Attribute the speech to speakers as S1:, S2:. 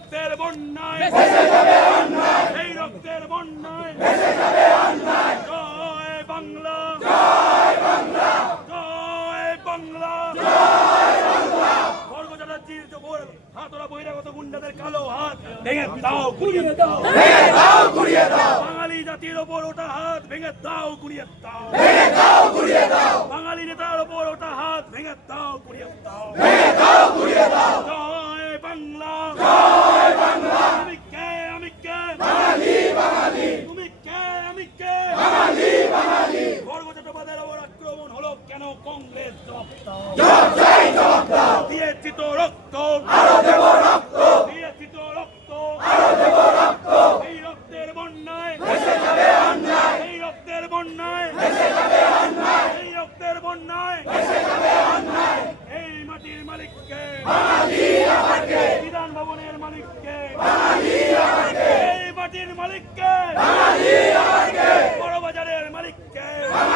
S1: রক্তের বন্যায় এই রক্তের বন্যায় জয় বাংলা জয় বাংলা বর্গজাতির জবর হাতরা বহিরাগত গুন্ডাদের কালো হাত ভেঙে দাও গুড়িয়ে দাও। বাঙালি জাতির ওপর ওটা হাত ভেঙে দাও গুড়িয়ে দাও। বাঙালি নেতার ওপর ওটা হাত ভেঙে দাও গুড়িয়ে দাও জয় বাংলা তুমি কে আমি কে তুমি কে? আমি কে? বর্গজাতবাদের ওপর আক্রমণ হলো কেন কংগ্রেস জবাব দাও দিয়েছি তো রক্ত। দিয়েছি তো রক্ত। এই রক্তের বন্যায়। এই রক্তের বন্যায়। এই রক্তের বন্যায়। এই মাটির মালিককে। বিধান ভবনের মালিককে। এই মাটির মালিককে। কে